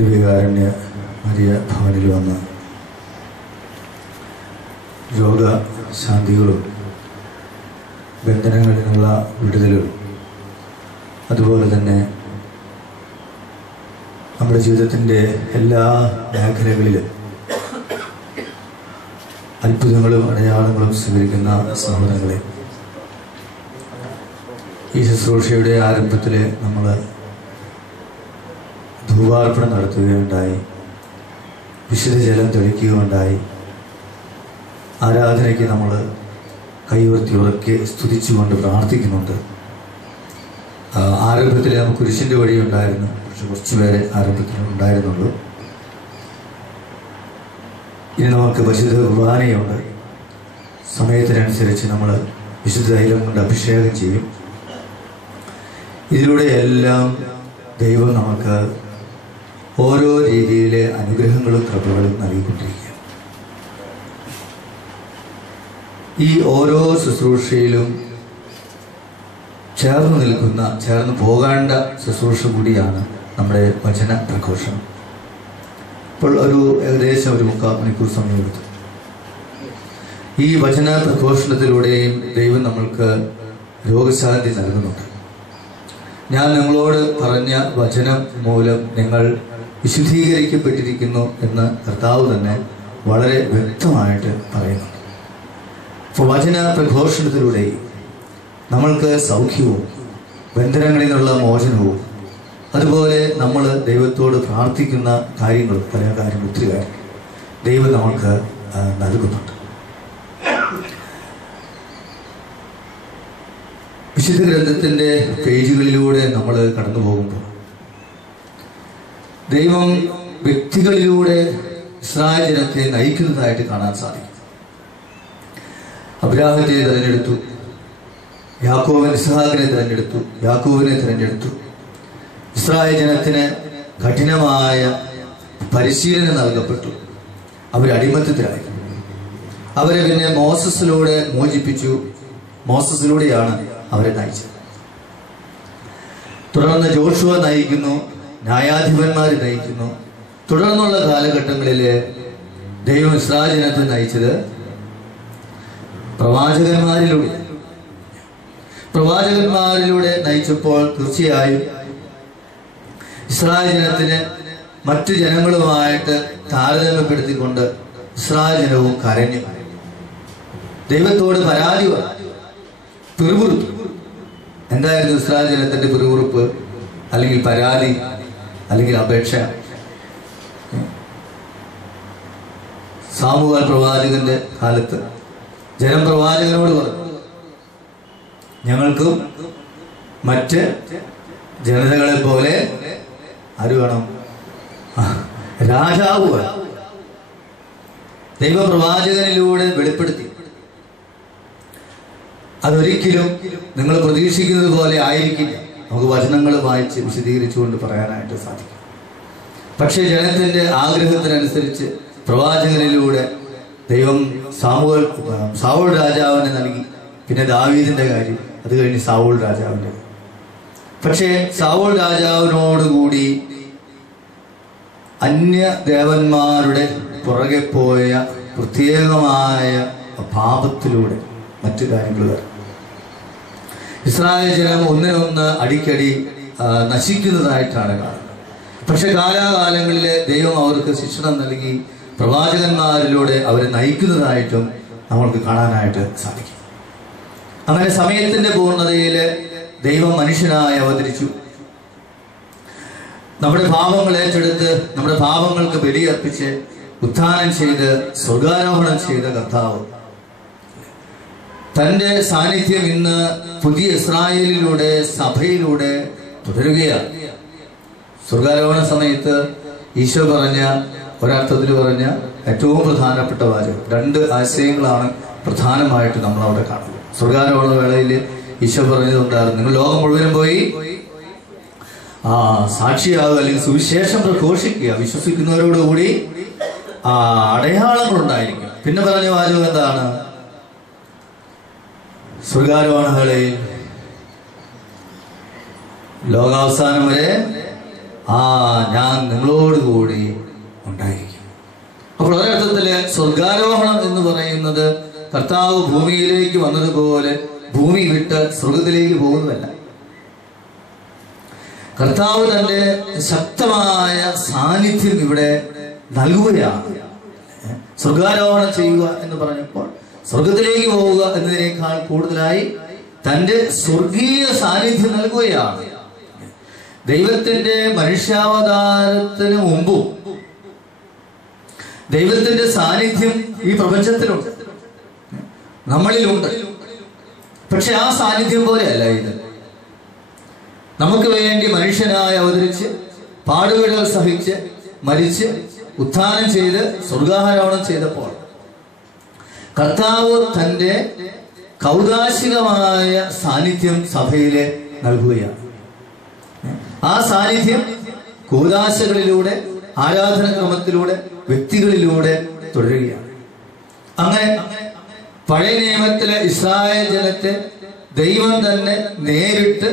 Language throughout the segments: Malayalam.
ദിവ്യകാരുണ്യ മരിയ ഭവനിൽ വന്ന് രോഗശാന്തികളും ബന്ധനങ്ങളിൽ നിന്നുള്ള വിടുതലും അതുപോലെ തന്നെ നമ്മുടെ ജീവിതത്തിൻ്റെ എല്ലാ മേഖലകളിലും അത്ഭുതങ്ങളും അടയാളങ്ങളും സ്വീകരിക്കുന്ന സഹോദരങ്ങളെ, ഈ ശുശ്രൂഷയുടെ ആരംഭത്തിൽ നമ്മൾ ധൂപാർപ്പണം നടത്തുകയുണ്ടായി, വിശുദ്ധ ജലം തെളിക്കുകയുണ്ടായി. ആരാധനയ്ക്ക് നമ്മൾ കൈയുയർത്തി ഉറക്കെ സ്തുതിച്ചുകൊണ്ട് പ്രാർത്ഥിക്കുന്നുണ്ട്. ആരംഭത്തിൽ നമുക്ക് കുരിശിൻ്റെ വഴി ഉണ്ടായിരുന്നു, പക്ഷെ കുറച്ച് പേരെ ആരംഭത്തിൽ ഉണ്ടായിരുന്നുള്ളൂ. ഇനി നമുക്ക് പരിശുദ്ധ കുർബാനയുണ്ട്. സമയത്തിനനുസരിച്ച് നമ്മൾ വിശുദ്ധ തൈലം കൊണ്ട് അഭിഷേകം ചെയ്യും. ഇതിലൂടെ എല്ലാം ദൈവം നമുക്ക് ഓരോ രീതിയിലെ അനുഗ്രഹങ്ങളും കൃപകളും നൽകിക്കൊണ്ടിരിക്കുക. ഈ ഓരോ ശുശ്രൂഷയിലും ചേർന്ന് പോകേണ്ട ശുശ്രൂഷ കൂടിയാണ് നമ്മുടെ വചന പ്രഘോഷണം. ഇപ്പോൾ ഏകദേശം 3/4 മണിക്കൂർ സമയമെടുത്തു. ഈ വചന പ്രഘോഷണത്തിലൂടെയും ദൈവം നമ്മൾക്ക് രോഗശാന്തി നൽകുന്നുണ്ട്. ഞാൻ നിങ്ങളോട് പറഞ്ഞ വചനം മൂലം നിങ്ങൾ വിശുദ്ധീകരിക്കപ്പെട്ടിരിക്കുന്നു എന്ന് കർത്താവ് തന്നെ വളരെ വ്യക്തമായിട്ട് പറയുന്നുണ്ട്. അപ്പോൾ വചന പ്രഘോഷണത്തിലൂടെയും നമ്മൾക്ക് സൗഖ്യവും ബന്ധനങ്ങളിൽ നിന്നുള്ള മോചനവും അതുപോലെ നമ്മൾ ദൈവത്തോട് പ്രാർത്ഥിക്കുന്ന കാര്യങ്ങളും പല കാര്യങ്ങൾ ഒത്തിരി കാര്യം ദൈവം നമുക്ക് നൽകുന്നുണ്ട്. വിശുദ്ധ ഗ്രന്ഥത്തിൻ്റെ പേജുകളിലൂടെ നമ്മൾ കടന്നു പോകുമ്പോൾ ദൈവം വ്യക്തികളിലൂടെ ഇസ്രായേൽ ജനത്തെ നയിക്കുന്നതായിട്ട് കാണാൻ സാധിക്കും. അബ്രാഹത്തെ തിരഞ്ഞെടുത്തു, ഇസ്ഹാക്കിനെ തിരഞ്ഞെടുത്തു, യാക്കോബിനെ തിരഞ്ഞെടുത്തു. ഇസ്രായേൽ ജനത്തിന് കഠിനമായ പരിശീലനം നൽകപ്പെട്ടു. അവരടിമത്തത്തിലായി. അവരെ പിന്നെ മോസസിലൂടെ മോചിപ്പിച്ചു. മോസസിലൂടെയാണ് അവരെ നയിച്ചത്. തുടർന്ന് ജോഷുവ നയിക്കുന്നു, ന്യായാധിപന്മാർ നയിക്കുന്നു. തുടർന്നുള്ള കാലഘട്ടങ്ങളിൽ ദൈവം ഇസ്രായേൽ ജനത്തെ നയിച്ചത് പ്രവാചകന്മാരിലൂടെ നയിച്ചപ്പോൾ തീർച്ചയായും ഇസ്രായേൽ ജനത്തിന് മറ്റു ജനങ്ങളുമായിട്ട് താരതമ്യപ്പെടുത്തിക്കൊണ്ട് ഇസ്രായേൽ ജനവും കരഞ്ഞു, ദൈവത്തോട് പരാതി പിറുപിറുത്തു. എന്തായിരുന്നു ഇസ്രായേൽ ജനത്തിന്റെ പിറുപിറുപ്പ്, അല്ലെങ്കിൽ പരാതി, അല്ലെങ്കിൽ അപേക്ഷ? സാമുവേൽ പ്രവാചകന്റെ കാലത്ത് ജനം പ്രവാചകനോട് പറഞ്ഞു, ഞങ്ങൾക്കും മറ്റ് ജനതകളെ പോലെ ആര് വേണം? രാജാവ് വേണം. ദൈവപ്രവാചകനിലൂടെ വെളിപ്പെടുത്തി. അതൊരിക്കലും നിങ്ങൾ പ്രതീക്ഷിക്കുന്നത് പോലെ ആയിരിക്കില്ല. നമുക്ക് വചനങ്ങൾ വായിച്ച് വിശദീകരിച്ചുകൊണ്ട് പറയാനായിട്ട് സാധിക്കും. പക്ഷേ ജനത്തിന്റെ ആഗ്രഹത്തിനനുസരിച്ച് പ്രവാചകനിലൂടെ ദൈവം സാവൂൾ രാജാവിനെ നൽകി. പിന്നെ ദാവീദിന്റെ കാര്യം, അത് കഴിഞ്ഞ് സാവൂൾ രാജാവിന്റെ. പക്ഷേ സാവൂൾ രാജാവിനോടുകൂടി അന്യദേവന്മാരുടെ പുറകെ പോയ പ്രത്യേകമായ പാപത്തിലൂടെ മറ്റു കാര്യങ്ങൾ ഇസ്രായേൽ ജനം ഒന്നിനൊന്ന് അടിക്കടി നശിക്കുന്നതായിട്ടാണ് കാണുന്നത്. പക്ഷെ കാലാകാലങ്ങളിൽ ദൈവം അവർക്ക് ശിക്ഷണം നൽകി പ്രവാചകന്മാരിലൂടെ അവരെ നയിക്കുന്നതായിട്ടും നമ്മൾക്ക് കാണാനായിട്ട് സാധിക്കും. അങ്ങനെ സമയത്തിന്റെ പൂർണ്ണതയിൽ ദൈവം മനുഷ്യനായി അവതരിച്ചു. നമ്മുടെ പാപങ്ങൾ ഏറ്റെടുത്ത് നമ്മുടെ പാപങ്ങൾക്ക് ബലിയർപ്പിച്ച് ഉത്ഥാനം ചെയ്ത് സ്വർഗാരോഹണം ചെയ്ത കർത്താവ് തന്റെ സാന്നിധ്യം ഇന്ന് പുതിയ ഇസ്രായേലിലൂടെ സഭയിലൂടെ തുടരുകയാണ്. സ്വർഗാരോഹണ സമയത്ത് ഈശോ പറഞ്ഞ, ഒരർത്ഥത്തിൽ പറഞ്ഞ ഏറ്റവും പ്രധാനപ്പെട്ട വാചകം, 2 ആശയങ്ങളാണ് പ്രധാനമായിട്ട് നമ്മൾ അവിടെ കാണുന്നത്. സ്വർഗാരോഹണ വേളയിൽ ഈശോ പറഞ്ഞതുകൊണ്ടായിരുന്നു, നിങ്ങൾ ലോകം മുഴുവനും പോയി സാക്ഷിയാവുക, അല്ലെങ്കിൽ സുവിശേഷം പ്രഘോഷിക്കുക, വിശ്വസിക്കുന്നവരോടുകൂടി അടയാളങ്ങൾ ഉണ്ടായിരിക്കും. പിന്നെ പറഞ്ഞ വാചകം എന്താണ്? സ്വർഗാരോഹണ വേളയിൽ ലോകാവസാനം വരെ ഞാൻ നിങ്ങളോടുകൂടി ഉണ്ടായിരിക്കും. അപ്പോൾ ഒരർത്ഥത്തില് സ്വർഗാരോഹണം എന്ന് പറയുന്നത് കർത്താവ് ഭൂമിയിലേക്ക് വന്നതുപോലെ ഭൂമി വിട്ട് സ്വർഗത്തിലേക്ക് പോകുന്നതല്ല. കർത്താവ് തന്റെ ശക്തമായ സാന്നിധ്യം ഇവിടെ നൽകുകയാണ്. സ്വർഗാരോഹണം ചെയ്യുക എന്ന് പറഞ്ഞപ്പോൾ സ്വർഗത്തിലേക്ക് പോവുക എന്നതിനേക്കാൾ കൂടുതലായി തന്റെ സ്വർഗീയ സാന്നിധ്യം നൽകുകയാണ്. ദൈവത്തിന്റെ മനുഷ്യാവതാരത്തിന് മുമ്പും ദൈവത്തിന്റെ സാന്നിധ്യം ഈ പ്രപഞ്ചത്തിലുണ്ട്, നമ്മളിലുണ്ട്. പക്ഷെ ആ സാന്നിധ്യം പോലെയല്ല ഇത്. നമുക്ക് വേണ്ടി മനുഷ്യനായി അവതരിച്ച് പാടുപീടുകൾ സഹിച്ച് മരിച്ച് ഉത്ഥാനം ചെയ്ത് സ്വർഗാരോഹണം ചെയ്തപ്പോൾ കർത്താവ് തന്റെ കൗദാശികമായ സാന്നിധ്യം സഭയിലെ നൽകുകയാണ്. ആ സാന്നിധ്യം കൂദാശകളിലൂടെ, ആരാധനാക്രമത്തിലൂടെ, വ്യക്തികളിലൂടെ തുടരുകയാണ്. അങ്ങനെ പഴയ നിയമത്തിലെ ഇസ്രായേൽ ജനത്തെ ദൈവം തന്നെ നേരിട്ട്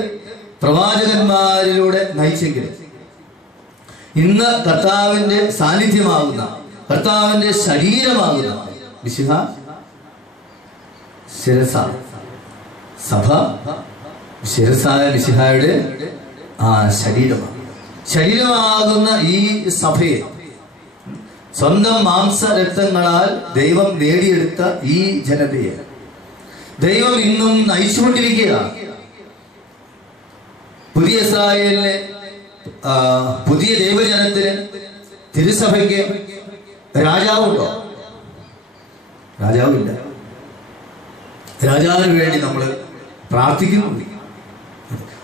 പ്രവാചകന്മാരിലൂടെ നയിച്ചെങ്കിലും ഇന്ന് കർത്താവിന്റെ സാന്നിധ്യമാകുന്ന, കർത്താവിന്റെ ശരീരമാകുന്ന മിശിഹ ശിരസാണ്. സഭ ശിരസായ മിശിഹായുടെ ശരീരമാണ്. ശരീരമാകുന്ന ഈ സഭയെ സ്വന്തം മാംസരക്തങ്ങളാൽ ദൈവം നേടിയെടുത്ത ഈ ജനതയെ ദൈവം ഇന്നും നയിച്ചുകൊണ്ടിരിക്കുകയാണ്. പുതിയ ഇസ്രായേലിലെ പുതിയ ദൈവജനത്തിന്, തിരുസഭയ്ക്ക് രാജാവുണ്ടോ? രാജാവില്ല. രാജാവിന് വേണ്ടി നമ്മൾ പ്രാർത്ഥിക്കുന്നുണ്ട്.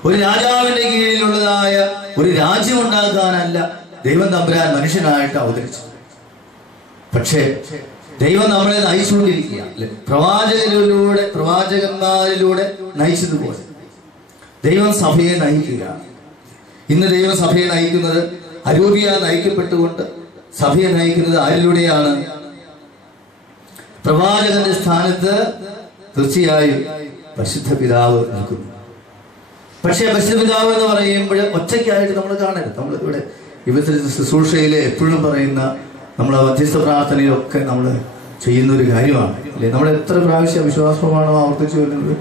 ഒരു രാജാവിന്റെ കീഴിലുള്ളതായ ഒരു രാജ്യം ഉണ്ടാക്കാനല്ല ദൈവം തമ്പുരാൻ മനുഷ്യനായിട്ട് അവതരിച്ചു. പക്ഷേ ദൈവം നമ്മളെ നയിച്ചുകൊണ്ടിരിക്കുകയാണ്. പ്രവാചകന്മാരിലൂടെ നയിച്ചതുപോലെ ദൈവം സഭയെ നയിക്കുക. ഇന്ന് ദൈവം സഭയെ നയിക്കുന്നത്, അരൂപിയ നയിക്കപ്പെട്ടുകൊണ്ട് സഭയെ നയിക്കുന്നത് ആരിലൂടെയാണ്? പ്രവാചകന്റെ സ്ഥാനത്ത് തീർച്ചയായും പരിശുദ്ധ പിതാവ് നിൽക്കുന്നു. പക്ഷേ പരിശുദ്ധ പിതാവ് എന്ന് പറയുമ്പോൾ ഒറ്റയ്ക്കായിട്ട് നമ്മൾ കാണരുത്. നമ്മൾ ഇവിടെ ഇവിടുത്തെ ശുശ്രൂഷയിലെ എപ്പോഴും പറയുന്ന, നമ്മൾ മധ്യസ്ഥ പ്രാർത്ഥനയിലൊക്കെ നമ്മൾ ചെയ്യുന്ന ഒരു കാര്യമാണ് അല്ലെ. നമ്മൾ എത്ര പ്രാവശ്യം വിശ്വാസമാണോ ആവർത്തിച്ചു വരുന്നത്?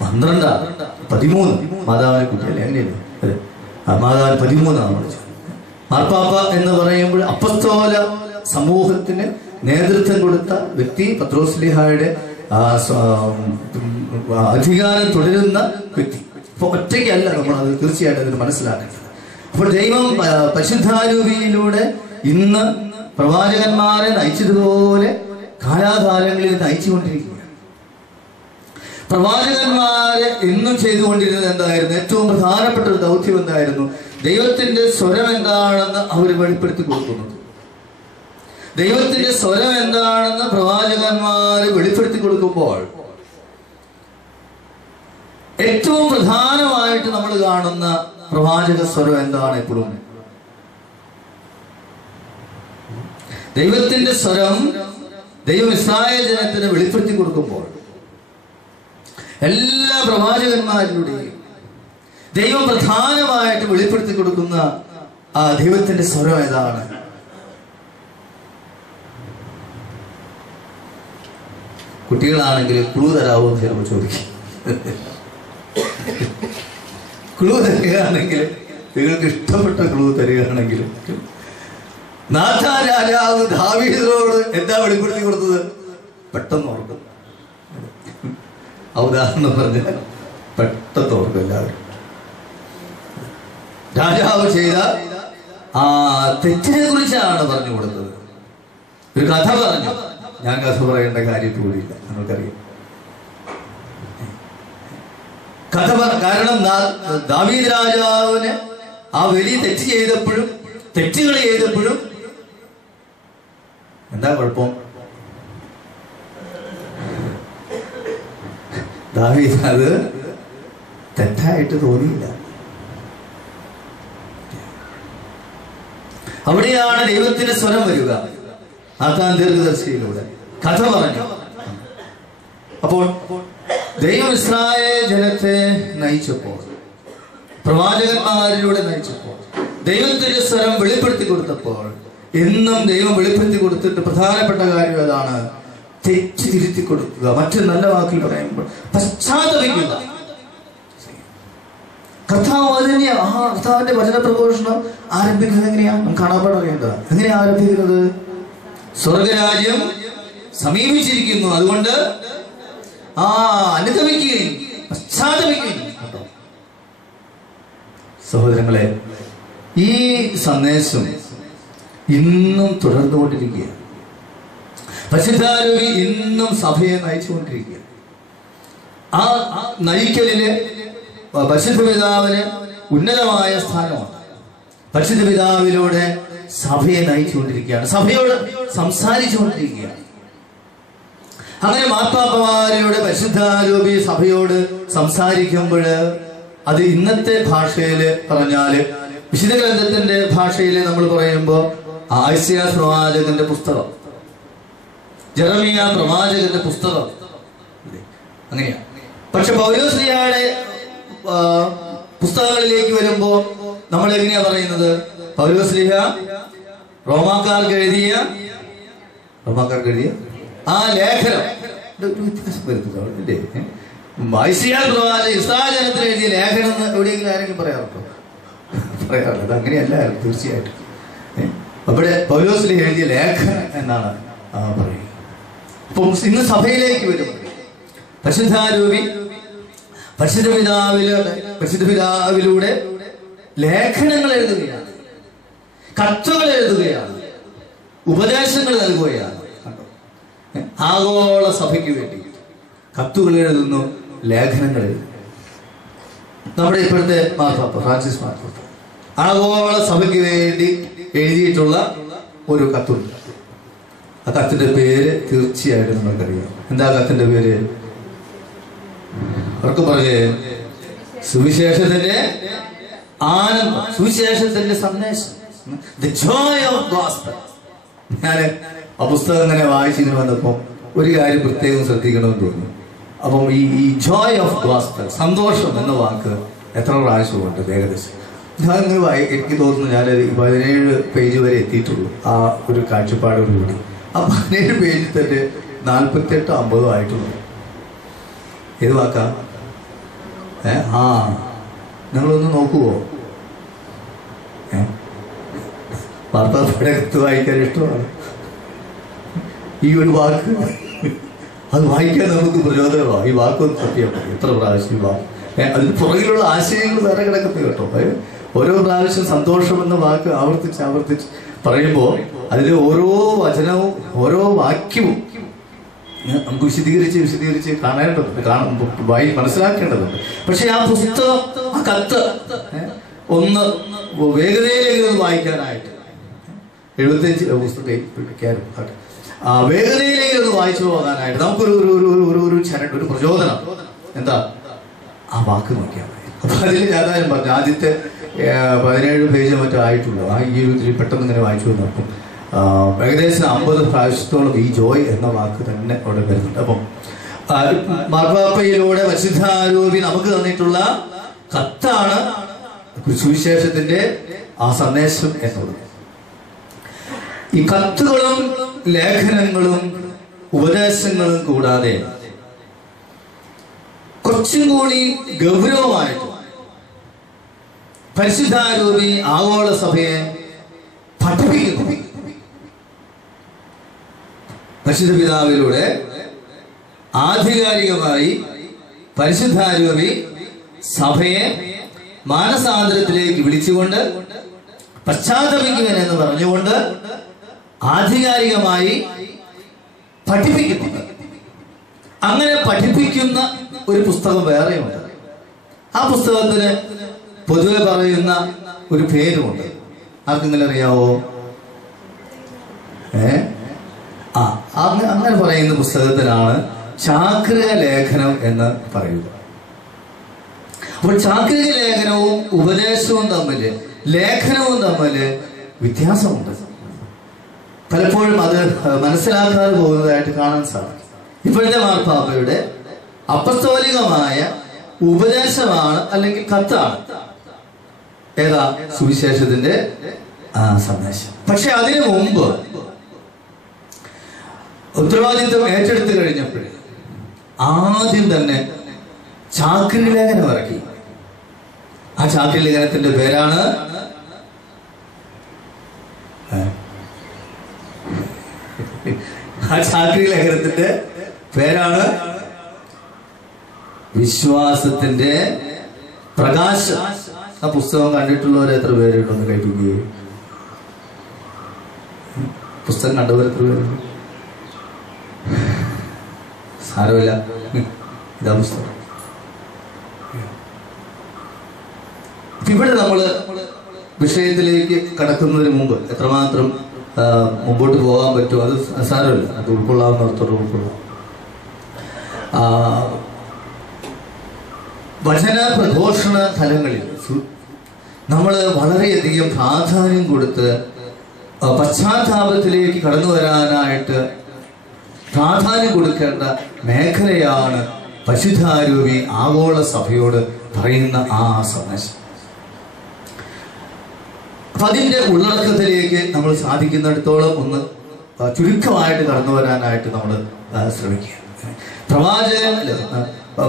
12, 13 മാതാവിനെ കുട്ടി അല്ലെ, അങ്ങനെയല്ലേ? അതെ, മാതാവിന് 13 നമ്മൾ. മാർപ്പാപ്പ എന്ന് പറയുമ്പോൾ അപ്പസ്തോല സമൂഹത്തിന് നേതൃത്വം കൊടുത്ത വ്യക്തി, പത്രോസ്ലീഹായുടെ അധികാരം തുടരുന്ന വ്യക്തി. അപ്പൊ ഒറ്റയ്ക്കല്ല നമ്മൾ അത് തീർച്ചയായിട്ടും അതിന് മനസ്സിലാക്കേണ്ടത്. അപ്പോൾ ദൈവം പരിശുദ്ധാരൂപിയിലൂടെ ഇന്ന് പ്രവാചകന്മാരെ നയിച്ചതുപോലെ കാലാകാലങ്ങളിൽ നയിച്ചുകൊണ്ടിരിക്കുകയാണ്. പ്രവാചകന്മാരെ എന്നും ചെയ്തുകൊണ്ടിരുന്നത് എന്തായിരുന്നു? ഏറ്റവും പ്രധാനപ്പെട്ട ഒരു ദൗത്യം എന്തായിരുന്നു? ദൈവത്തിന്റെ സ്വരം എന്താണെന്ന് അവർ വെളിപ്പെടുത്തി കൊടുക്കുന്നത്. ദൈവത്തിന്റെ സ്വരം എന്താണെന്ന് പ്രവാചകന്മാര് വെളിപ്പെടുത്തി കൊടുക്കുമ്പോൾ ഏറ്റവും പ്രധാനമായിട്ട് നമ്മൾ കാണുന്ന പ്രവാചക സ്വരം എന്താണ്? എപ്പോഴും ദൈവത്തിന്റെ സ്വരം ദൈവം ഇസ്രായേൽ ജനത്തിന് വെളിപ്പെടുത്തി കൊടുക്കുമ്പോൾ എല്ലാ പ്രവാചകന്മാരിലൂടെയും ദൈവം പ്രധാനമായിട്ട് വെളിപ്പെടുത്തി കൊടുക്കുന്ന ആ ദൈവത്തിന്റെ സ്വരം ഏതാണ്? കുട്ടികളാണെങ്കിൽ ക്ലൂ തരാവോ എന്ന് ചിലപ്പോൾ ചോദിക്കും. ക്ലൂ തരികയാണെങ്കിൽ, നിങ്ങൾക്ക് ഇഷ്ടപ്പെട്ട ക്ലൂ തരികയാണെങ്കിൽ, നാഥാൻ രാജാവ് ദാവീദിനോട് എന്താ വെളിപ്പെടുത്തി കൊടുത്തത്? പെട്ടെന്ന് ഓർക്കും. ഉദാഹരണം പറഞ്ഞാൽ പെട്ടെന്ന് ഓർക്കും എല്ലാവരും. രാജാവ് ചെയ്ത തെറ്റിനെ കുറിച്ചാണ് പറഞ്ഞു കൊടുത്തത്. ഒരു കഥ പറഞ്ഞു. ഞാൻ കഥ പറയേണ്ട കാര്യം കൂടിയില്ല, നമുക്കറിയാം കഥ. കാരണം ദാവീദ് രാജാവിന് ആ വലിയ തെറ്റുകൾ ചെയ്തപ്പോഴും എന്താ കുഴപ്പം? ദാവീദ് അത് തെറ്റായിട്ട് തോന്നിയില്ല. അവിടെയാണ് ദൈവത്തിന്റെ സ്വരം വരിക. നാഥാൻ ദീർഘദർശിയിലൂടെ കഥ പറഞ്ഞു. അപ്പോൾ ദൈവം ഇസ്രായേൽ ജനത്തെ നയിച്ചപ്പോൾ പ്രവാചകന്മാരിലൂടെ നയിച്ചപ്പോൾ, ദൈവത്തിന്റെ സ്വരം വെളിപ്പെടുത്തി കൊടുത്തപ്പോൾ, എന്നും ദൈവം വെളിപ്പെടുത്തി കൊടുത്തിട്ട് പ്രധാനപ്പെട്ട കാര്യം അതാണ്, തെറ്റ് തിരുത്തി കൊടുക്കുക. മറ്റൊരു നല്ല വാക്കിൽ പറയുമ്പോൾ പശ്ചാത്തപിക്കുക. കർത്താവ് അതിനെയാ കർത്താവിന്റെ വചന പ്രഘോഷണം ആരംഭിക്കുന്നത് എങ്ങനെയാ? നമുക്ക് കാണാപ്പാട് അറിയേണ്ടത്. എങ്ങനെയാ ആരംഭിക്കുന്നത്? സ്വർഗരാജ്യം സമീപിച്ചിരിക്കുന്നു, അതുകൊണ്ട് അനുഗമിക്കുകയും പശ്ചാത്തപിക്കുകയും. സഹോദരങ്ങളെ, ഈ സന്ദേശം ഇന്നും തുടർന്നുകൊണ്ടിരിക്കുകയാണ്. പരിശുദ്ധാരൂപി ഇന്നും സഭയെ നയിച്ചുകൊണ്ടിരിക്കുക. ആ നയിക്കലില് പരിശുദ്ധ പിതാവിന് ഉന്നതമായ സ്ഥാനമാണ്. പരിശുദ്ധ പിതാവിലൂടെ സഭയെ നയിച്ചുകൊണ്ടിരിക്കുകയാണ്, സഭയോട് സംസാരിച്ചുകൊണ്ടിരിക്കുകയാണ്. അങ്ങനെ മാർപ്പാപ്പമാരിലൂടെ പരിശുദ്ധാരൂപി സഭയോട് സംസാരിക്കുമ്പോൾ അത് ഇന്നത്തെ ഭാഷയില് പറഞ്ഞാല്, വിശുദ്ധ ഗ്രന്ഥത്തിന്റെ ഭാഷയില് നമ്മൾ പറയുമ്പോൾ ഐസയ്യാ പ്രവാചകന്റെ പുസ്തകം, ജെറമിയ പ്രവാചകന്റെ പുസ്തകം, അങ്ങനെയാ. പക്ഷെ പൗലോസ്ലീഹയുടെ പുസ്തകങ്ങളിലേക്ക് വരുമ്പോ നമ്മൾ എങ്ങനെയാ പറയുന്നത്? പൗലോസ്ലീഹ റോമാക്കാർക്ക് എഴുതിയ ആ ലേഖനം വ്യത്യാസം വരുത്തുന്നല്ലേ? ഐസയ്യാ പ്രവാചകൻ ഇസ്രായേൽ ജനത്തിന് എഴുതിയ ലേഖനം എന്ന് എവിടെയെങ്കിലും ആരെങ്കിലും പറയാറുണ്ടോ? പറയാറില്ല. അത് അങ്ങനെയല്ലായിരുന്നു തീർച്ചയായിട്ടും. അവിടെ പൗലോസ്ലീഹ എഴുതിയ ലേഖനം എന്നാണ് പറയുക. അപ്പം ഇന്ന് സഭയിലേക്ക് വരും പരിശുദ്ധാരൂപി പരിശുദ്ധ പിതാവിലൂടെ ലേഖനങ്ങൾ എഴുതുകയാണ്, കത്തുകൾ എഴുതുകയാണ്, ഉപദേശങ്ങൾ നൽകുകയാണ്. ആഗോള സഭയ്ക്ക് വേണ്ടി കത്തുകൾ എഴുതുന്നു, ലേഖനങ്ങൾ എഴുതുന്നു. നമ്മുടെ ഇപ്പോഴത്തെ മാർപ്പാപ്പ ഫ്രാൻസിസ് മാർപ്പാപ്പ ആഗോള സഭയ്ക്ക് വേണ്ടി എഴുതിയിട്ടുള്ള ഒരു കത്തുണ്ട്. ആ കത്തിന്റെ പേര് തീർച്ചയായിട്ടും നമ്മൾക്കറിയാം. എന്താ കത്തിന്റെ പേര്? അവർക്ക് പറയേ, സുവിശേഷത്തിന്റെ ആനന്ദം, സുവിശേഷത്തിന്റെ സന്ദേശം, ദി ജോയ് ഓഫ് ഗോസ്പൽ. ഞാൻ ആ പുസ്തകം ഇങ്ങനെ വായിച്ചിങ്ങനെ വന്നപ്പോ ഒരു കാര്യം പ്രത്യേകം ശ്രദ്ധിക്കണമെന്ന് തോന്നുന്നു. അപ്പം ഈ ജോയ് ഓഫ് ഗോസ്പൽ, സന്തോഷം എന്ന വാക്ക് എത്ര പ്രാവശ്യമുണ്ട് ഏകദേശം? ഞാനിങ്ങനെ എനിക്ക് തോന്നുന്നു ഞാൻ 17 പേജ് വരെ എത്തിയിട്ടുള്ളൂ ആ ഒരു കാഴ്ചപ്പാടോടുകൂടി. ആ 17 പേജിൽ തന്നെ 48-50 ആയിട്ടുള്ളൂ. ഏത് വാക്കാ? നിങ്ങളൊന്ന് നോക്കുവോ? വാർത്തായുടെ കത്ത് വായിക്കാൻ ഇഷ്ടമാണ്. ഈ ഒരു വാക്ക് അത് വായിക്കാൻ നമുക്ക് പ്രചോദനമാണ്. ഈ വാക്കൊന്ന് സത്യം എത്ര പ്രാവശ്യം അതിന് പുറകിലുള്ള ആശയങ്ങൾ വേറെ കിടക്കുന്നത് കേട്ടോ. ഓരോ പ്രാവശ്യം സന്തോഷം എന്ന വാക്ക് ആവർത്തിച്ച് പറയുമ്പോൾ അതിലെ ഓരോ വചനവും ഓരോ വാക്യവും നമുക്ക് വിശദീകരിച്ച് കാണേണ്ടതുണ്ട്, മനസ്സിലാക്കേണ്ടതുണ്ട്. പക്ഷെ ആ പുസ്തകം, ആ കത്ത് ഒന്ന് വേഗതയിലേക്ക് ഒന്ന് വായിക്കാനായിട്ട് 75 പുസ്തകം വേഗതയിലേക്ക് ഒന്ന് വായിച്ചു പോകാനായിട്ട് നമുക്കൊരു ചരട്, ഒരു പ്രചോദനം. എന്താ? ആ വാക്ക് നോക്കിയാൽ മതി. അപ്പൊ അതിൽ ഞാനും പറഞ്ഞു, ആദ്യത്തെ 17 പേജ് മറ്റോ ആയിട്ടുള്ളൂ. ഈ ഒരു പെട്ടെന്ന് ഇങ്ങനെ വായിച്ചു വന്നപ്പം ഏകദേശം 50 പ്രാവശ്യത്തോളം ഈ ജോയ് എന്ന വാക്ക് തന്നെ അവിടെ വരുന്നുണ്ട്. അപ്പം മാർപ്പാപ്പയിലൂടെ പരിശുദ്ധാരൂപി നമുക്ക് തന്നിട്ടുള്ള കത്താണ് സുവിശേഷത്തിന്റെ ആ സന്ദേശം എന്നുള്ളത്. ഈ കത്തുകളും ലേഖനങ്ങളും ഉപദേശങ്ങളും കൂടാതെ കുറച്ചും കൂടി ഗൗരവമായിട്ട് പരിശുദ്ധാരൂപി ആഗോള സഭയെ പഠിപ്പിക്കുന്നു. പരിശുദ്ധ പിതാവിലൂടെ ആധികാരികമായി പരിശുദ്ധാരൂപി സഭയെ മാനസാന്തരത്തിലേക്ക് വിളിച്ചുകൊണ്ട് പശ്ചാത്തപിക്കുവാൻ എന്ന് പറഞ്ഞുകൊണ്ട് ആധികാരികമായി പഠിപ്പിക്കുന്നു. അങ്ങനെ പഠിപ്പിക്കുന്ന ഒരു പുസ്തകം വേറെയുണ്ട്. ആ പുസ്തകത്തിന് പൊതുവെ പറയുന്ന ഒരു പേരുമുണ്ട്. ആർക്കെങ്കിലും അറിയാവോ? അങ്ങനെ പറയുന്ന പുസ്തകത്തിനാണ് ചാക്രിക ലേഖനം എന്ന് പറയുക. അപ്പോൾ ചാക്രിക ലേഖനവും ഉപദേശവും തമ്മില്, ലേഖനവും തമ്മില് വ്യത്യാസമുണ്ട്. പലപ്പോഴും അത് മനസ്സിലാക്കാതെ പോകുന്നതായിട്ട് കാണാൻ സാധിക്കും. ഇപ്പോഴത്തെ മാർപ്പാപ്പയുടെ അപ്പസ്തോലികമായ ഉപദേശമാണ് അല്ലെങ്കിൽ കത്താണ് ഏതാ സുവിശേഷത്തിന്റെ സന്ദേശം. പക്ഷെ അതിനു മുമ്പ് ഉത്തരവാദിത്വം ഏറ്റെടുത്തു കഴിഞ്ഞപ്പോൾ ആദ്യം തന്നെ ചാക്രി ലേഖനം ഇറക്കി. ആ ചാക്രി ലേഖനത്തിന്റെ പേരാണ് വിശ്വാസത്തിന്റെ പ്രകാശം. ആ പുസ്തകം കണ്ടിട്ടുള്ളവർ എത്ര പേരുണ്ടെന്ന് കേൾപ്പിക്കുകയും, പുസ്തകം കണ്ടവർ എത്ര പേരുണ്ട്? സാരമില്ല, ഇതാ പുസ്തകം. ഇവിടെ നമ്മള് വിഷയത്തിലേക്ക് കടക്കുന്നതിന് മുമ്പ് എത്രമാത്രം മുമ്പോട്ട് പോകാൻ പറ്റും അത് സാരമില്ല, അത് ഉൾക്കൊള്ളാവുന്നിടത്തോടെ ഉൾക്കൊള്ളാം. വചന പ്രഘോഷണ തലങ്ങളിൽ നമ്മൾ വളരെയധികം പ്രാധാന്യം കൊടുത്ത് പശ്ചാത്താപത്തിലേക്ക് കടന്നു വരാനായിട്ട് പ്രാധാന്യം കൊടുക്കേണ്ട മേഖലയാണ് പരിശുദ്ധാരൂപി ആഗോള സഭയോട് പറയുന്ന ആ സന്ദേശം. അപ്പൊ അതിന്റെ ഉള്ളടക്കത്തിലേക്ക് നമ്മൾ സാധിക്കുന്നിടത്തോളം ഒന്ന് ചുരുക്കമായിട്ട് കടന്നു വരാനായിട്ട് നമ്മൾ ശ്രമിക്കുക. പ്രവാചകൻ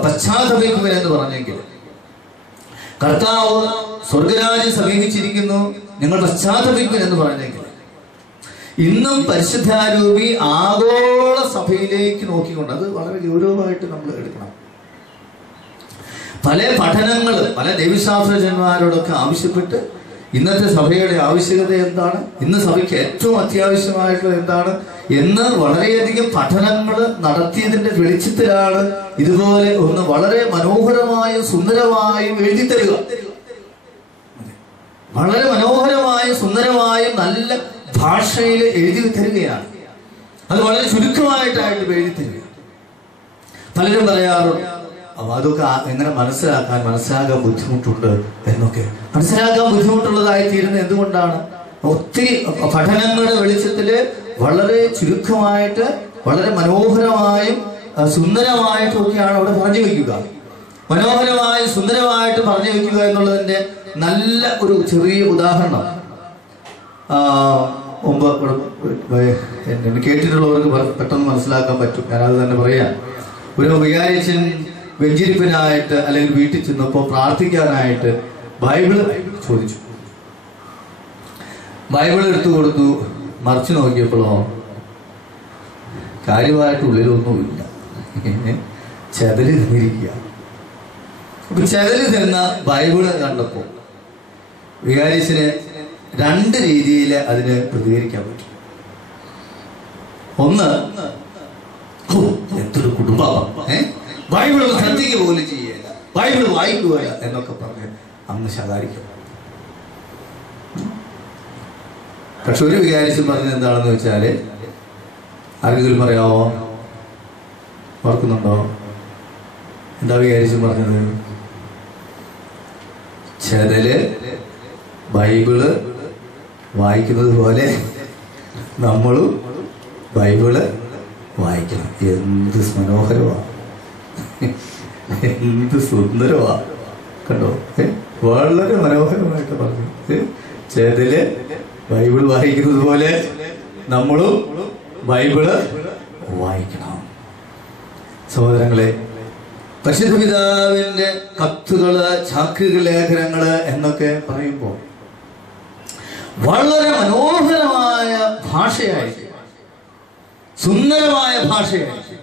പശ്ചാത്തപിക്കുമെന്ന് പറഞ്ഞെങ്കിൽ കർത്താവ് സ്വർഗരാജ്യം സമീപിച്ചിരിക്കുന്നു, നിങ്ങൾ പശ്ചാത്തപിക്കുമെന്ന് പറഞ്ഞെങ്കിൽ ഇന്നും പരിശുദ്ധാരൂപി ആഗോള സഭയിലേക്ക് നോക്കിക്കൊണ്ട് അത് വളരെ ഗൗരവമായിട്ട് നമ്മൾ എടുക്കണം. പല പഠനങ്ങൾ പല ദൈവശാസ്ത്രജ്ഞന്മാരോടൊക്കെ ആവശ്യപ്പെട്ട് ഇന്നത്തെ സഭയുടെ ആവശ്യകത എന്താണ്, ഇന്ന് സഭയ്ക്ക് ഏറ്റവും അത്യാവശ്യമായിട്ടുള്ള എന്താണ് എന്ന് വളരെയധികം പഠനങ്ങൾ നടത്തിയതിന്റെ വെളിച്ചത്തിലാണ് ഇതുപോലെ ഒന്ന് വളരെ മനോഹരമായും സുന്ദരമായും എഴുതി തരിക. വളരെ മനോഹരമായും സുന്ദരമായും നല്ല ഭാഷയിൽ എഴുതി തരികയാണ്. അത് വളരെ ചുരുക്കമായിട്ടായിട്ട് എഴുതി തരിക. പലരും പറയാറുണ്ട് അതൊക്കെ എങ്ങനെ മനസ്സിലാക്കാൻ ബുദ്ധിമുട്ടുണ്ട് എന്നൊക്കെ. മനസ്സിലാക്കാൻ ബുദ്ധിമുട്ടുള്ളതായി തീരുന്നത് എന്തുകൊണ്ടാണ്? ഒത്തിരി പഠനങ്ങളുടെ വെളിച്ചത്തില് വളരെ ചുരുക്കമായിട്ട് വളരെ മനോഹരമായും സുന്ദരമായിട്ടും ഒക്കെയാണ് അവിടെ പറഞ്ഞു വെക്കുക. മനോഹരമായും സുന്ദരമായിട്ട് പറഞ്ഞു വെക്കുക എന്നുള്ളതിന്റെ നല്ല ഒരു ചെറിയ ഉദാഹരണം മുമ്പ് കേട്ടിട്ടുള്ളവർക്ക് പെട്ടെന്ന് മനസ്സിലാക്കാൻ പറ്റും. ഞാനത് തന്നെ പറയാം. ഒരു വികാരിച്ചൻ വെഞ്ചിരിപ്പിനായിട്ട് അല്ലെങ്കിൽ വീട്ടിൽ ചെന്നപ്പോൾ പ്രാർത്ഥിക്കാനായിട്ട് ബൈബിള് ചോദിച്ചു. ബൈബിൾ എടുത്തു കൊടുത്തു. മറിച്ചു നോക്കിയപ്പോഴോ കാര്യമായിട്ട് ഉള്ളിലൊന്നുമില്ല, ചെതല് തിന്നിരിക്കുക. അപ്പൊ ചെതല് തിന്ന ബൈബിള് കണ്ടപ്പോ വികാരിച്ചന് രണ്ട് രീതിയിൽ അതിന് പ്രതികരിക്കാൻ പറ്റും. ഒന്ന്, എന്തൊരു കുടുംബമാണ്, ബൈബിള് ശ്രദ്ധിക്കുക പോലും ചെയ്യല്ല, ബൈബിള് വായിക്കുക എന്നൊക്കെ പറഞ്ഞ് അന്ന് ശകാരിക്കും. പക്ഷെ ഒരു വികാരിച്ചും പറഞ്ഞത് എന്താണെന്ന് വെച്ചാല്, ആരെങ്കിലും പറയാമോ? ഓർക്കുന്നുണ്ടോ? എന്താ വികാരിച്ചും പറഞ്ഞത്? ചെതല് ബൈബിള് വായിക്കുന്നത് പോലെ നമ്മളും ബൈബിള് വായിക്കണം. എന്ത് മനോഹരമാണ്, എന്ത് സുന്ദരമാ, കണ്ടോ? വളരെ മനോഹരമായിട്ട് പറഞ്ഞു. ചെതല് ബൈബിൾ വായിക്കുന്നത് പോലെ നമ്മളും ബൈബിള് വായിക്കണം. സഹോദരങ്ങളെ, പരിശുദ്ധ പിതാവിന്റെ കത്തുകള്, ചാക്രിക ലേഖനങ്ങള് എന്നൊക്കെ പറയുമ്പോൾ വളരെ മനോഹരമായ ഭാഷയായിരിക്കും, സുന്ദരമായ ഭാഷയായിരിക്കും.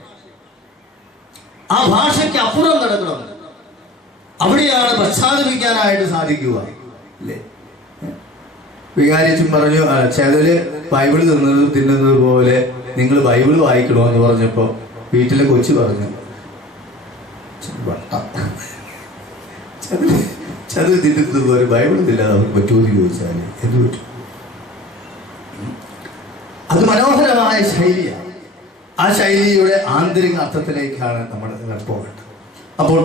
ആ ഭാഷയ്ക്ക് അപ്പുറം കിടക്കണം. അവിടെയാണ് പശ്ചാത്തപിക്കാനായിട്ട് സാധിക്കുക, അല്ലേ? വികാരിച്ചും പറഞ്ഞു ചെതല് ബൈബിൾ തിന്നുന്നത് പോലെ നിങ്ങൾ ബൈബിൾ വായിക്കണോ എന്ന് പറഞ്ഞപ്പോ വീട്ടിലെ കൊച്ചു പറഞ്ഞു, ചെതല് തിന്നുന്നത് പോലെ ബൈബിൾ തിന്നാതെ അവർക്ക് പറ്റുമോ ചോദിച്ചാല് എന്ത് പറ്റും? അത് മനോഹരമായ ശൈലിയാണ്. ആ ശൈലിയുടെ ആന്തരിക അർത്ഥത്തിലേക്കാണ് നമ്മൾ പോകേണ്ടത്. അപ്പോൾ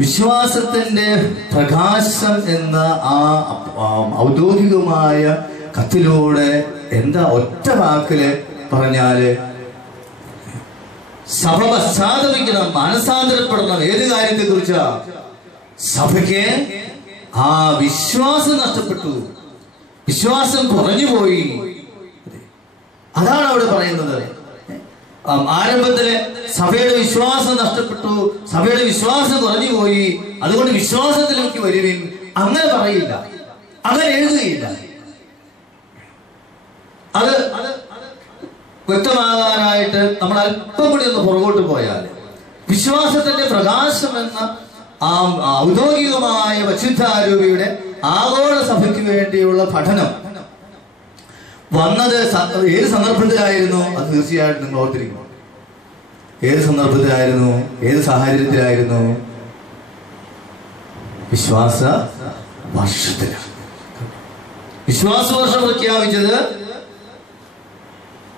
വിശ്വാസത്തിന്റെ പ്രകാശം എന്ന ആ ഔദ്യോഗികമായ കത്തിലൂടെ എന്താ ഒറ്റ വാക്കില് പറഞ്ഞാല്, സഭ പശ്ചാത്തപിക്കണം, മാനസാന്തരപ്പെടണം. ഏത് കാര്യത്തെ കുറിച്ചാ? സഭയ്ക്ക് ആ വിശ്വാസം നഷ്ടപ്പെട്ടു, വിശ്വാസം കുറഞ്ഞുപോയി. അതാണ് അവിടെ പറയുന്നത്. ആരംഭത്തില് സഭയുടെ വിശ്വാസം നഷ്ടപ്പെട്ടു, സഭയുടെ വിശ്വാസം കുറഞ്ഞുപോയി, അതുകൊണ്ട് വിശ്വാസത്തിലേക്ക് വരുവിൻ. അങ്ങനെ പറയില്ല, അങ്ങനെ എഴുതുകയില്ല. അത് വ്യക്തമാകാനായിട്ട് നമ്മൾ അല്പം കൂടി ഒന്ന് പുറകോട്ട് പോയാൽ വിശ്വാസത്തിന്റെ പ്രകാശം എന്ന ആ ഔദ്യോഗികമായ പരിശുദ്ധാരൂപിയുടെ ആഗോള സഭയ്ക്ക് വേണ്ടിയുള്ള പഠനം വന്നത് ഏത് സന്ദർഭത്തിലായിരുന്നു? അത് തീർച്ചയായിട്ടും നിങ്ങൾ ഓർത്തിരിക്കണം. ഏത് സന്ദർഭത്തിലായിരുന്നു? ഏത് സാഹചര്യത്തിലായിരുന്നു? വിശ്വാസ വർഷത്തിലാണ്. വിശ്വാസ വർഷം പ്രഖ്യാപിച്ചത്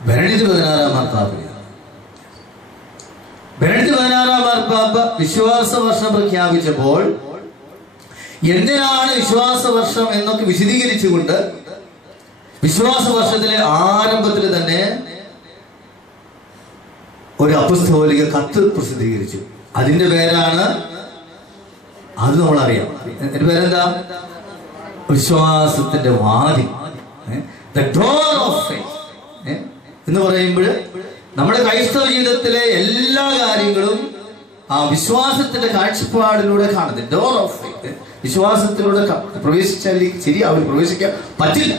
ബെനഡിക്ട് 16 മാർപ്പാപ്പയാണ്. ബെനഡിക്ട് 16 മാർപ്പാപ്പ വിശ്വാസ വർഷം പ്രഖ്യാപിച്ചപ്പോൾ എന്തിനാണ് വിശ്വാസ വർഷം എന്നൊക്കെ വിശദീകരിച്ചുകൊണ്ട് വിശ്വാസ വർഷത്തിലെ ആരംഭത്തിൽ തന്നെ ഒരു അപ്പസ്തോലിക കത്ത് പ്രസിദ്ധീകരിച്ചു. അതിന്റെ പേരാണ്, അത് നമ്മളറിയാം, അതിന്റെ പേരെന്താ? വിശ്വാസത്തിന്റെ വാതിൽ, ദ ഡോർ ഓഫ് ഫെയ്ത്ത് എന്ന് പറയുമ്പോൾ നമ്മുടെ ക്രൈസ്തവ ജീവിതത്തിലെ എല്ലാ കാര്യങ്ങളും ആ വിശ്വാസത്തിന്റെ കാഴ്ചപ്പാടിലൂടെ കാണുന്നത്. ഡോർ ഓഫ് ഫെയ്ത്ത്, വിശ്വാസത്തിലൂടെ പ്രവേശിച്ചാൽ ശരിയാവും, പ്രവേശിക്കാൻ പറ്റില്ല.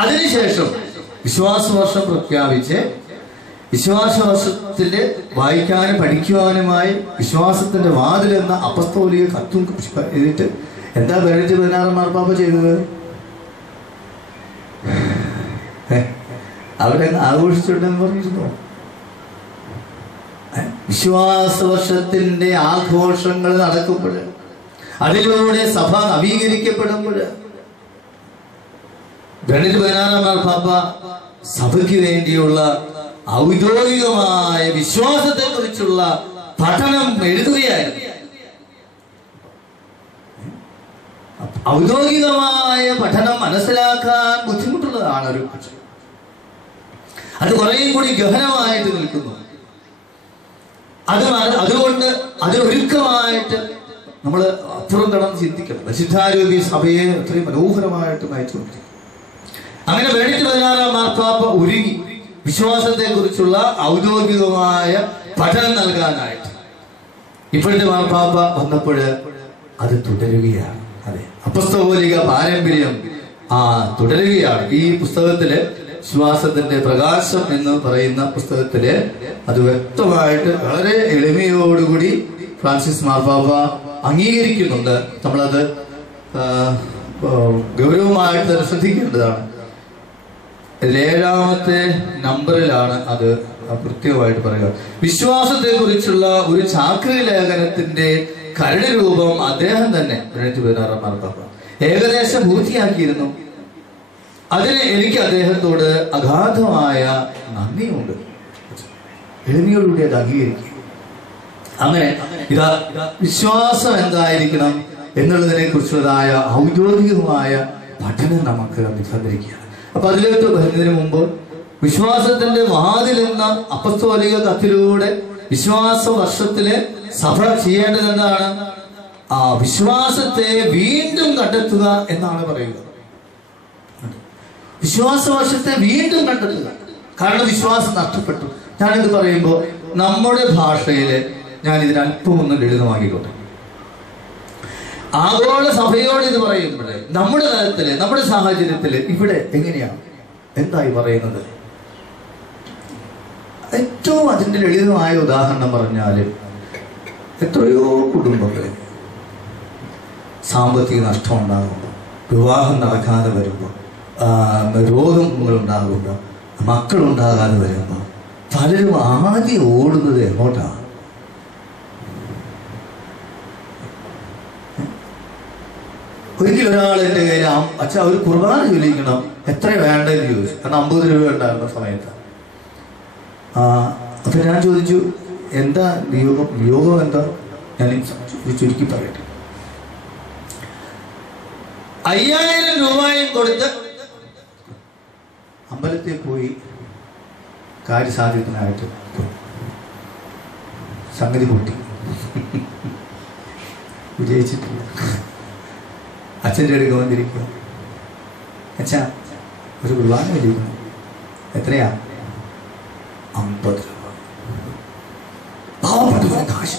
അതിനുശേഷം വിശ്വാസ വർഷം പ്രഖ്യാപിച്ച് വിശ്വാസ വർഷത്തിന്റെ വായിക്കാനും പഠിക്കുവാനുമായി വിശ്വാസത്തിന്റെ വാതിൽ എന്ന അപ്പസ്തോലിക കത്തും എഴുതിയിട്ട് എന്താ ബെനഡിക്ട് 16 മാർപ്പാപ്പ ചെയ്തത്? അവിടെ ആഘോഷിച്ചിട്ടുണ്ടെന്ന് പറഞ്ഞിരുന്നു. വിശ്വാസ വർഷത്തിന്റെ ആഘോഷങ്ങൾ നടക്കുമ്പോൾ, അതിലൂടെ സഭ നവീകരിക്കപ്പെടുമ്പോൾ ബെനഡിക്ട് 16 മാർപ്പാപ്പ സഭയ്ക്ക് വേണ്ടിയുള്ള ഔദ്യോഗികമായ വിശ്വാസത്തെ കുറിച്ചുള്ള പഠനം എഴുതുകയായിരുന്നു. ഔദ്യോഗികമായ പഠനം മനസ്സിലാക്കാൻ ബുദ്ധിമുട്ടുള്ളതാണ് ഒരു പക്ഷേ. അത് കുറേയും കൂടി ഗഹനമായിട്ട് നിൽക്കുന്നു. അതുകൊണ്ട് അതിനൊരുക്കമായിട്ട് നമ്മൾ അപ്പുറം കടന്ന് ചിന്തിക്കണം. പരിശുദ്ധാരൂപി സഭയെ അത്രയും മനോഹരമായിട്ട് നയിച്ചുകൊണ്ടിരിക്കും. അങ്ങനെ ബെനഡിക്ട് 16 മാർപ്പാപ്പ ഒരുങ്ങി വിശ്വാസത്തെ കുറിച്ചുള്ള ഔദ്യോഗികമായ പഠനം നൽകാനായിട്ട്. ഇപ്പോഴത്തെ മാർപ്പാപ്പ വന്നപ്പോൾ അത് തുടരുകയാണ്. അതെ, അപ്പസ്തോലിക പാരമ്പര്യം തുടരുകയാണ്. ഈ പുസ്തകത്തില് വിശ്വാസത്തിന്റെ പ്രകാശം എന്ന് പറയുന്ന പുസ്തകത്തില് അത് വ്യക്തമായിട്ട് വളരെ എളിമയോടുകൂടി ഫ്രാൻസിസ് മാർപ്പാപ്പ അംഗീകരിക്കുന്നുണ്ട്. നമ്മളത് ഗൗരവമായിട്ട് തന്നെ ശ്രദ്ധിക്കേണ്ടതാണ്. 7-ാമത്തെ നമ്പറിലാണ് അത് കൃത്യമായിട്ട് പറയുക. വിശ്വാസത്തെ കുറിച്ചുള്ള ഒരു ചാക്രിക ലേഖനത്തിന്റെ കരട് രൂപം അദ്ദേഹം തന്നെ ബെനഡിക്ട് 16 മാർപ്പാപ്പ ഏകദേശം പൂർത്തിയാക്കിയിരുന്നു. അതിന് എനിക്ക് അദ്ദേഹത്തോട് അഗാധമായ നന്ദിയുണ്ട്. എളിമയോടുകൂടി അത് അംഗീകരിക്കുക. അങ്ങനെ ഇതാ വിശ്വാസം എന്തായിരിക്കണം എന്നുള്ളതിനെ കുറിച്ചുള്ളതായ ഔദ്യോഗികമായ പഠനം നമുക്ക് അഭിസന്ദരിക്കുക. അപ്പൊ അതിലേക്ക് വരുന്നതിന് മുമ്പ് വിശ്വാസത്തിന്റെ വാതിൽ എന്ന അപ്പസ്തോലിക കത്തിലൂടെ വിശ്വാസ വർഷത്തില് സഭ ചെയ്യേണ്ടത് എന്താണ്? ആ വിശ്വാസത്തെ വീണ്ടും കണ്ടെത്തുക എന്നാണ് പറയുക. വിശ്വാസ വർഷത്തെ വീണ്ടും കണ്ടെത്തുക. കാരണം വിശ്വാസം നഷ്ടപ്പെട്ടു. ഞാനിത് പറയുമ്പോൾ നമ്മുടെ ഭാഷയില് ഞാൻ ഇതിന് അല്പം ഒന്ന് ലളിതമാക്കിക്കോട്ടെ. ആഗോള സഭയോട് ഇത് പറയുമ്പോൾ നമ്മുടെ തലത്തില്, നമ്മുടെ സാഹചര്യത്തില് ഇവിടെ എങ്ങനെയാണ്, എന്തായി പറയുന്നത്? ഏറ്റവും അതിന്റെ ലളിതമായ ഉദാഹരണം പറഞ്ഞാല് എത്രയോ കുടുംബങ്ങളിൽ സാമ്പത്തിക നഷ്ടം ഉണ്ടാകുമ്പോൾ, വിവാഹം നടക്കാതെ വരുമ്പോൾ, രോഗങ്ങൾ ഉണ്ടാകുമ്പോൾ, മക്കളുണ്ടാകാതെ വരുമ്പോൾ പലരും ആദ്യം ഓടുന്നത് എങ്ങോട്ടാണ്? ഒരിക്കലും ഒരാൾ എൻ്റെ കയ്യിൽ അച്ഛാ ഒരു കുർബാന ചൊല്ലിക്കണം, എത്ര വേണ്ടെന്ന് ചോദിച്ചു. കാരണം 50 രൂപ ഉണ്ടായിരുന്ന സമയത്ത്. അപ്പൊ ഞാൻ ചോദിച്ചു, എന്താ നിയോഗം എന്താ? ഞാൻ ചുരുക്കി പറയട്ടെ. 5000 രൂപയും കൊടുത്ത് അമ്പലത്തിൽ പോയി കാര്യസാധ്യത്തിനായിട്ട് സംഗതി പൊട്ടി. വിജയിച്ചിട്ടില്ല. അച്ഛൻ്റെ അടുക്ക വന്നിരിക്കുക. അച്ഛാ, ഒരു കുർബാന വിളിക്കുന്നു. എത്രയാ? 50 രൂപ. പാവപ്പെട്ടവന് കാശ്.